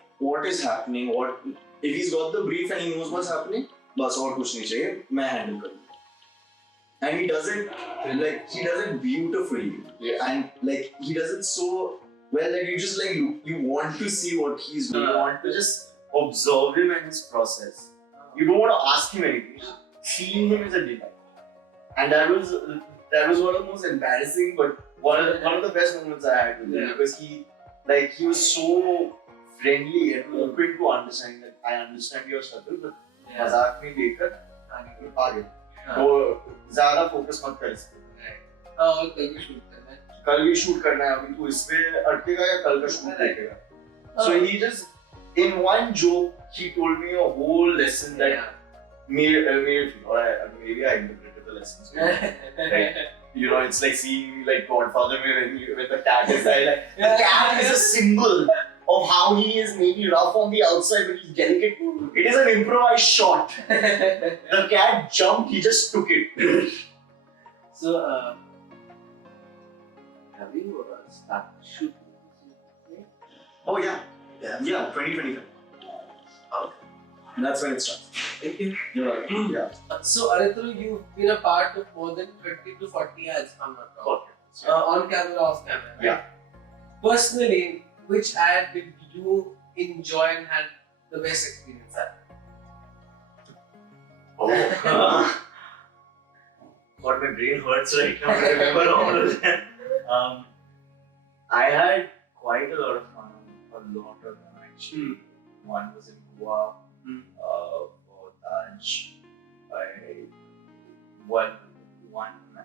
is happening. What if he's got the brief and he knows what's happening? बस और कुछ नहीं चाहिए. मैं handle करूँगा. And he does it beautifully. Yeah. And like he does it so well that you just like you want to see what he's doing. You want to just observe him and his process. You don't want to ask him anything. Just seeing him is a delight. And that was one of the most embarrassing, but one of the best moments I had with him, because he was so friendly and open to understanding that I understand your struggle, but मजाक में लेकर आगे तो ज़्यादा focus मत कर इस पे। और कल भी शूट करना है, अभी तू इस पे अटकेगा या कल का शूट देखेगा? So he just in one joke he told me a whole lesson that made or maybe I interpreted the lessons. Like, you know, it's like seeing like Godfather when the cat is there. Like, the cat is a symbol of how he is maybe rough on the outside, but he's delicate. It is an improvised shot. The cat jumped, he just took it. So, have you started shooting? Oh yeah, 2025. Okay. That's when it starts. Thank you. You're welcome. Yeah. So Aritro, you've been a part of more than 30 to 40 ads, if I'm not wrong. On camera, off camera. Right? Yeah. Personally, which ad did you enjoy and had the best experience at? Oh, God, my brain hurts right now to remember all of them. I had quite a lot of fun on a lot of them actually. One was in Goa, for Taj. One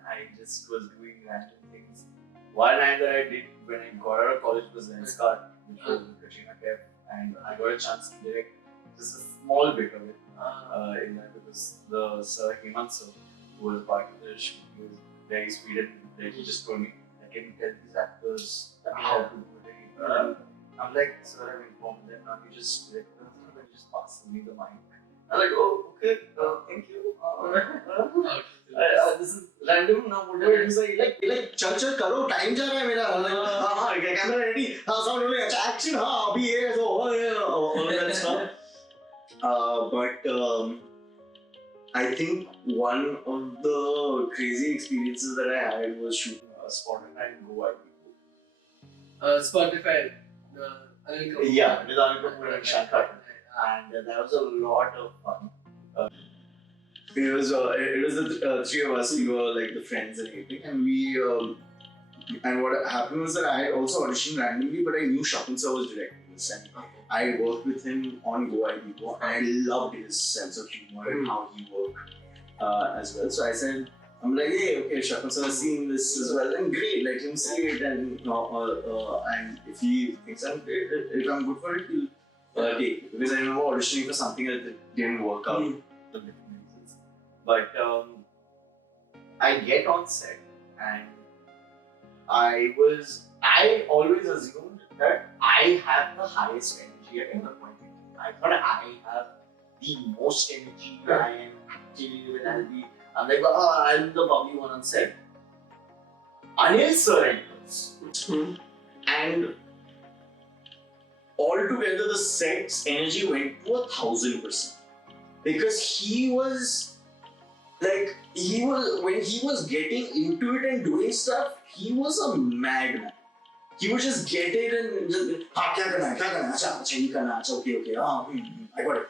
I just was doing random things. One ad that I did when I got out of college was Lenskart, which was with Katrina Kaif, and I got a chance to direct just a small bit of it. In that because the Sir Himankush, who was part of the shoot, he was very sweet and like, he just told me, I can tell these actors how to do it. I'm like, sir, I've informed them, now you just direct them, and you just pass me the mic. I'm like, oh, okay, thank you. This is random now, what do I do? Like चल करो, time जा रहा है मेरा. हाँ, camera ready. हाँ, sound rolling. अच्छा, action. हाँ, अभी ये so all that stuff. But I think one of the crazy experiences that I had was shooting Spotify and Goibibo. Spotify. Yeah, with Aritro Banerjee and Shah. And that was a lot of fun. It was the three of us. We were like the friends and everything, and we and what happened was that I had also auditioned randomly, but I knew Shah sir was directing this, and I worked with him on Goibibo, and I loved his sense of humor and how he worked as well. So I said, I'm like, hey, okay, Shah sir has seen this as well, and great, let him see it, and and if he thinks I'm great, if I'm good for it, he'll take it. Because I remember auditioning for something that didn't work out for different reasons. But I get on set, and I always assumed that I have the highest energy at any point. I thought I have the most energy. I am active and I'm like, I'm the bubbly one on set. Anil sir enters. And altogether the set's energy went to 1,000%. Because he was when he was getting into it and doing stuff, he was a madman. He would just get it and just, kya karna hai, okay, I got it.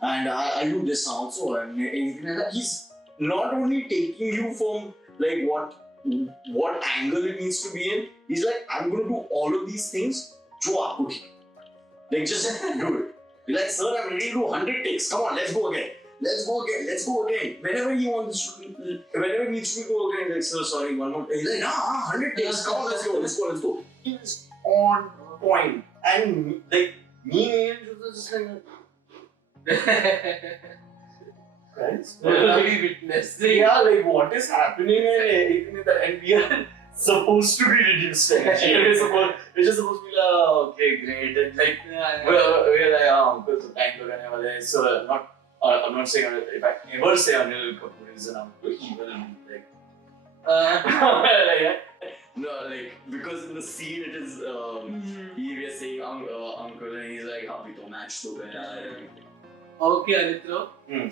And I'll do this also, and anything like that. He's not only taking you from like what angle it needs to be in, he's like, I'm going to do all of these things, jo aapko theek. Like, just do it. He's like, sir, I'm ready to do 100 takes, come on, let's go again. Whenever he wants to, whenever it needs to go again, like, sir, sorry, one more. He's like, 100 takes, come on, let's go. He was on point. And like, me and him was just like, guys? What are we witnessing? Yeah, like what is happening and we are supposed to be reduced energy. We're just supposed to be like, oh, okay, great. And like, we're like, uncle, so thank you. So I'm not saying, if I ever say Anil Kapoor is an uncle, he will be like, No, like because in the scene it is he was saying uncle and he's like हाँ भी तो match तो गया है. Okay, Aritro.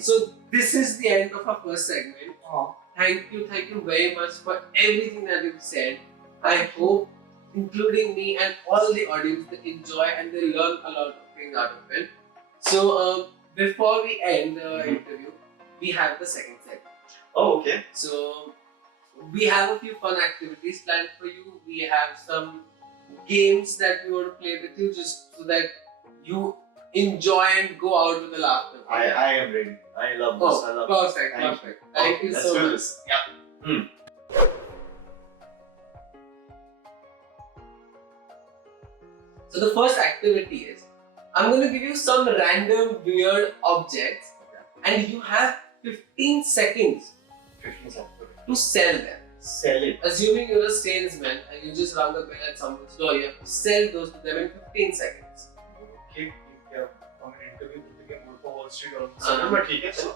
So this is the end of our first segment. Thank you very much for everything that you've said. I hope, including me and all the audience, they enjoy and they learn a lot of things out of it. So before we end the interview, we have the second segment. oh, okay. So we have a few fun activities planned for you. We have some games that we want to play with you just so that you enjoy and go out with a laughter. I am ready. I love this. I love Perfect, Thank perfect. Thank you Let's so do much. this. Yeah. So the first activity is, I'm going to give you some random weird objects and you have 15 seconds 15 seconds. to sell them. Sell it. Assuming you're a salesman and you just rung a bell at someone's door, you have to sell those to them in 15 seconds. Okay, हम interview करते हैं Wolf of Wall Street और सब में ठीक है चलो.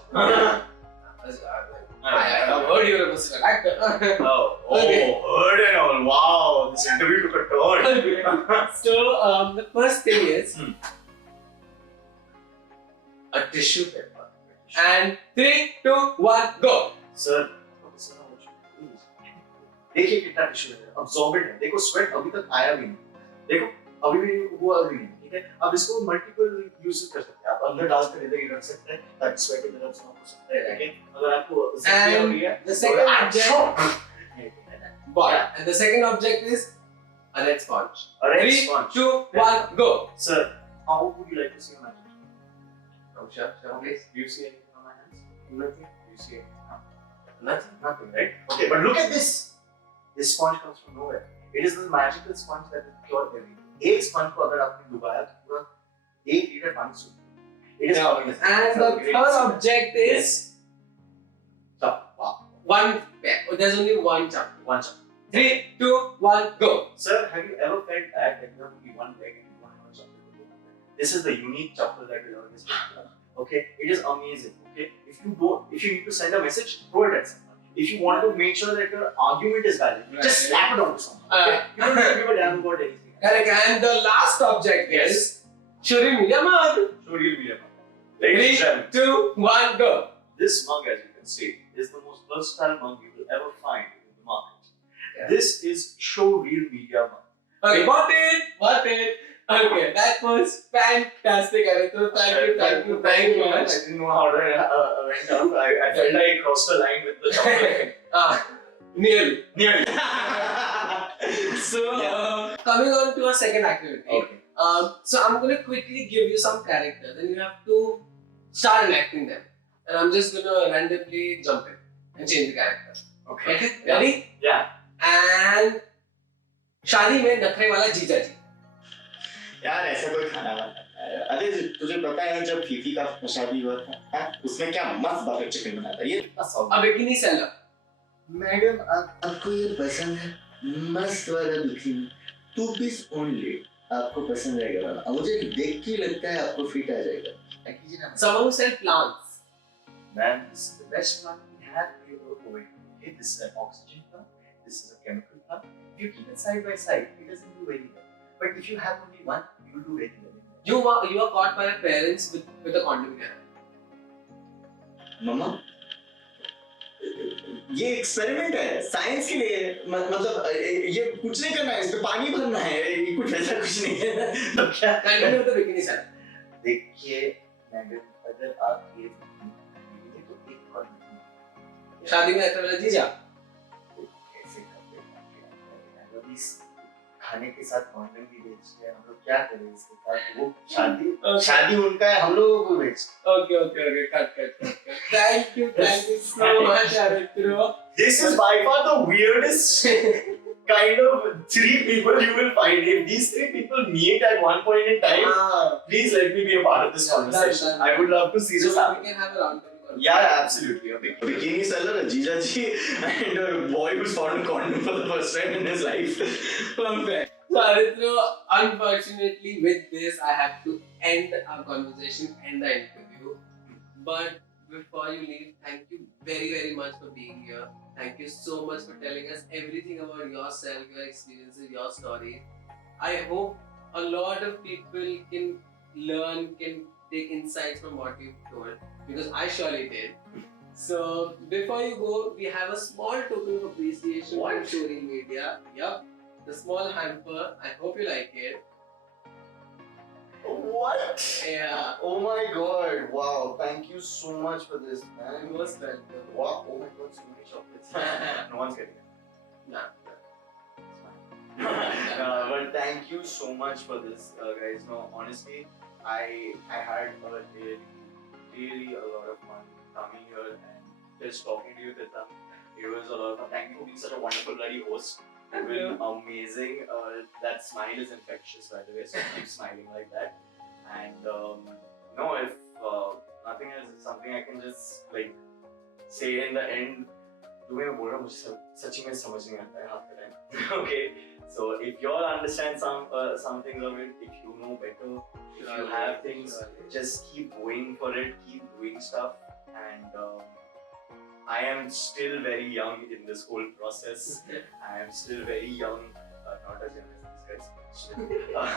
I have heard you're a musical actor. Okay. Heard and all. Wow, this interview took a turn. So the first thing is a tissue paper. And 3, 2, 1, go. Sir, देखिए कितना tissue है, absorbent है. देखो sweat अभी तक आया भी नहीं. देखो अभी भी हुआ भी नहीं. ठीक है. अब इसको multiple uses कर सकते हैं. आप अंदर डाल कर इधर ही रख सकते हैं. ताकि sweat इधर absorb हो सकता है. ठीक है. अगर आपको ज़िंदगी हो रही है. The second object. And the second object is a red sponge. A red 3, sponge. 2, 1, go. Sir, how would you like to see my hands? Oh, sure, please. Do you see anything on my hands? Nothing. Do you see anything? Nothing, right? Okay, but look at this. This sponge comes from nowhere. It is the magical sponge that will cure everything. एक sponge को अगर आपने डुबाया तो पूरा 1 litre पानी सूख जाएगा. It is amazing. And the third object is Chappa. one pair. Oh, there's only one chapter. One chappa. 3, 2, 1, go. Sir, have you ever felt that you have only one leg and you want one chapel? This is the unique chapel that will always be. Okay, it is amazing. Okay, if you need to send a message, throw it at someone. If you want to make sure that your argument is valid, just slap it onto someone. Okay? You don't have to give a damn about anything. Correct. And the last object is Shuri Media Mug. Shuri Media Mug. Ladies and 3, 2, 1, go. This mug, as you can see, is the most versatile mug you will ever find in the market. Yeah. This is Show Real Media Mug. Okay, got it. Okay, that was fantastic, Aritro. Thank you very much. I didn't know how to went up. I felt like I crossed the line with the chocolate. Nearly. So, coming on to our second activity. Okay. So I'm going to quickly give you some characters and you have to start enacting them. And I'm just going to randomly jump in and change the character. Okay? Ready? Yeah. And शादी में नखरे वाला जीजा जी. यार ऐसा कोई खाना बनाता है. अरे तुझे पता है जब फीफी का शादी हुआ था, उसमें क्या मस्त बटर चिकन बना था. ये अब बिकिनी सेलर. मैडम आपको ये पसंद है? मस्त वाला बिकिनी 2 पीस ओनली. आपको पसंद आएगा वाला. मुझे देख के लगता है आपको फिट आ जाएगा. Someone who sell plants. Man, this is the best plant we have here in Kuwait. Okay, this is an oxygen plant. This is a chemical plant. If you keep it side by side, it doesn't do very well. But if you have only one, you will do very well. You are caught by your parents with a condom in your hand. मम्मा ये experiment है science के लिए. मतलब ये कुछ नहीं करना है, इस पे पानी भरना है. ये कुछ ऐसा कुछ नहीं है. तो क्या Continue with the bikini seller. देखिए मैडम, अगर आप ये तो एक और शादी में नखरे वाला जीजा. कैसे करते हैं? खाने के साथ कॉन्डम भी बेचते हैं. हम लोग क्या करें इसके साथ? वो शादी उनका है, हम लोगों को बेचते. Okay. Cut. Thank you so much, Aritro. This is by far the weirdest kind of 3 people you will find. If these 3 people meet at one point in time, please let me be a part of this conversation. Done. I would love to see this So happen. we can have a round table Yeah, absolutely. A big bikini seller, a Jijaji, and a boy who's found a condom for the first time in his life. Perfect. So, Aritro, unfortunately, with this, I have to end our conversation and the interview. But before you leave, thank you very, very much for being here. Thank you so much for telling us everything about yourself, your experiences, your story. I hope a lot of people can learn, can take insights from what you've told, because I surely did. So before you go, we have a small token of appreciation from Showreel Media. Yup, the small hamper. I hope you like it. What? Yeah. Oh my god! Wow! Thank you so much for this, man. You most welcome. Wow! Oh my god! So many chocolates. No one's getting it. Nah. But thank you so much for this, guys. No, honestly, I had a really a lot of fun coming here and just talking to you, Tirthank. It was a lot of fun. Thank you for being such a wonderful bloody host. You've been amazing. That smile is infectious, by the way. So keep smiling like that. And no, if nothing else, it's something I can just like say in the end. तुम्हें बोल रहा हूँ मुझे सच्ची में समझ नहीं आता है half the time. Okay, so if you all understand some things of it, if you know better, if you have things, just keep going for it, keep doing stuff, and I am still very young in this whole process. I am still very young, not as young as these guys.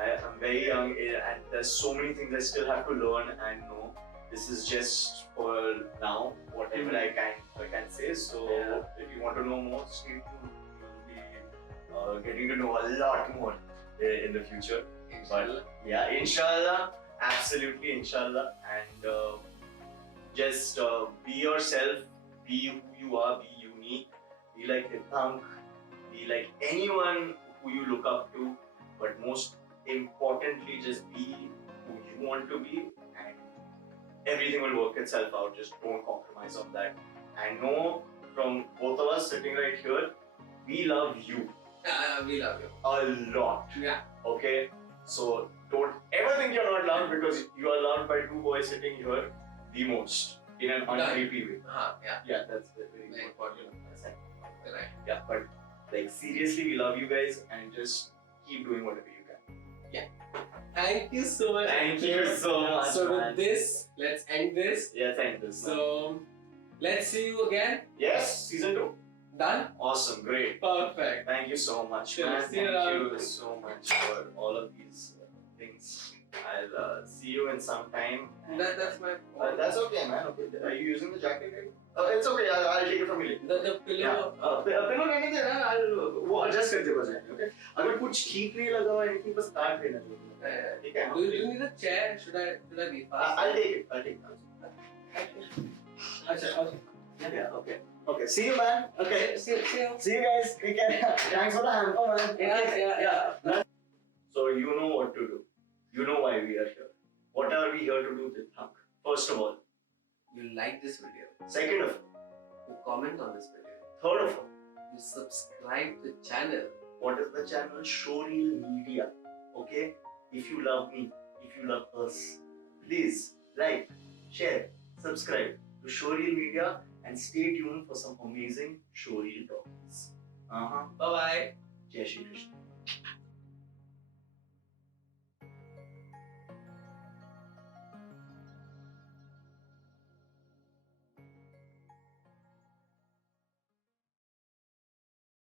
I am very young, and there's so many things I still have to learn and know. This is just for now, whatever I can say. So if you want to know more, stay tuned. You'll be getting to know a lot more in the future. Inshallah. But yeah, inshallah, absolutely inshallah, and just be yourself, be who you are, be unique, be like Tirthank, be like anyone who you look up to, but most importantly, just be who you want to be, and everything will work itself out. Just don't compromise on that. And know from both of us sitting right here, we love you We love you. a lot. Yeah. Okay? So don't ever think you're not loved, because you are loved by two boys sitting here the most in an uncreepy way. Yeah. Yeah, that's very Very important. Right. Yeah, but like seriously, we love you guys and just keep doing whatever you can. Thank you so much. Thank you so much. So man. with this, let's end this. Yeah, thank you. So let's see you again. Yes, season 2. Done? Awesome, great. Perfect. Thank you so much, Sure, man. see you Thank around. you so much for all of these things. I'll see you in some time. And, That's my that's okay, man. Okay. Are you using the jacket? Right? It's okay. I'll take it from you. the pillow. Yeah. Pillow लेने दे ना. वो adjust कर दे बस. Okay. अगर कुछ ठीक नहीं लगा हुआ है, anything बस काट देना. ठीक है. Do you need a chair? Should I be fast? I'll take it. I'll take it. Okay. Yeah. Okay. Okay. See you, man. Okay. See you. See you guys. Take care. Thanks for the hamper, man. Yeah. So you know what to do. You know why we are here. What are we here to do, Tirthank? First of all. You like this video. Second of all. You comment on this video. Third of all. You subscribe to the channel. What is the channel? Showreel Media. Okay? If you love me, if you love us, please like, share, subscribe to Showreel Media and stay tuned for some amazing Showreel Talkies. Bye bye. Jai Shri Krishna.